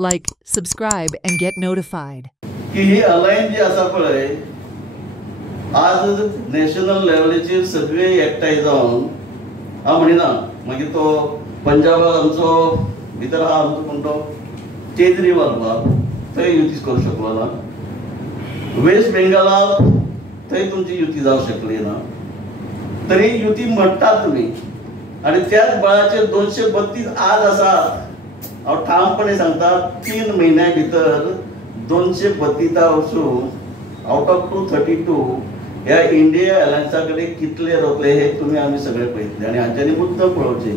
Like, subscribe, and get notified. की ही alliance जी आसा पळय आज नॅशनल लेवलीचेर सगळे एकठांय जावन हांव म्हणिना मागीर तो पंजाबाक आमचो भितर आहा आमचो कोण तो केजरीवाल थंय युती करूं शकलो ना. वेस्ट बेंगालाक थंय तुमची युती जावं शकली ना. तरी युती म्हणटात तुमी आनी त्याच बळाचेर 232 आज आसात. हांव ठामपणे सांगता 3 म्हयन्या भितर 232 वचून आउट ऑफ 232 ह्या इंडिया अलायन्सा कडेन कितले रवतले हे तुमी आमी सगळे पळयतले आनी हांच्यांनी मुद्दम पळोवचे.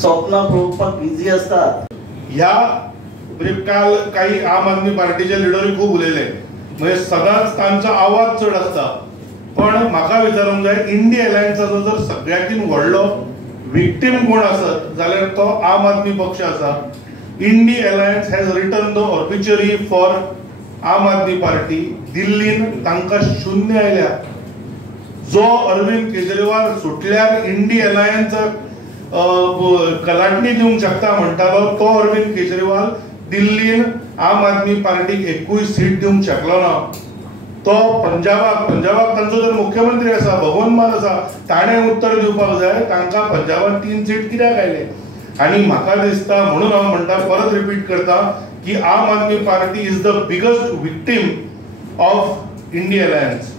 स्वप्नां पळोवपाक इजी असतात. ह्या काल काही आम आदमी पार्टीचे लिडरूय खूब उलयले म्हणजे सदांच तांचो आवाज चड आसता. पण म्हाका विचारूंक जाय इंडिया अलायन्साचो जर सगळ्यांकीन व्हडलो विक्टीम कोण आसत जाल्यार तो आम आदमी पक्ष आसा. India alliance has written the obituary for Aam Aadmi party. दिल्लीन तांकां शून्य आयल्या. जो अरविंद केजरीवाल सुटल्यार इंडिया अलायन्साक कलाटणी दिवंक शकता म्हणटालो तो अरविंद केजरीवाल दिल्लीन आम आदमी पार्टीक एकूय सीट दिवंक शकलो ना. तो पंजाबाक तांचो जर मुख्यमंत्री आसा भगवंत मान आसा ताणें उत्तर दिवपाक जाय तांकां पंजाबान 3 सीट कित्याक आयले. आनी म्हाका दिसता म्हणून हांव म्हणटा परत रिपीट करता की Aam Aadmi party is the biggest victim of India alliance.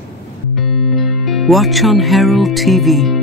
Watch on Herald TV.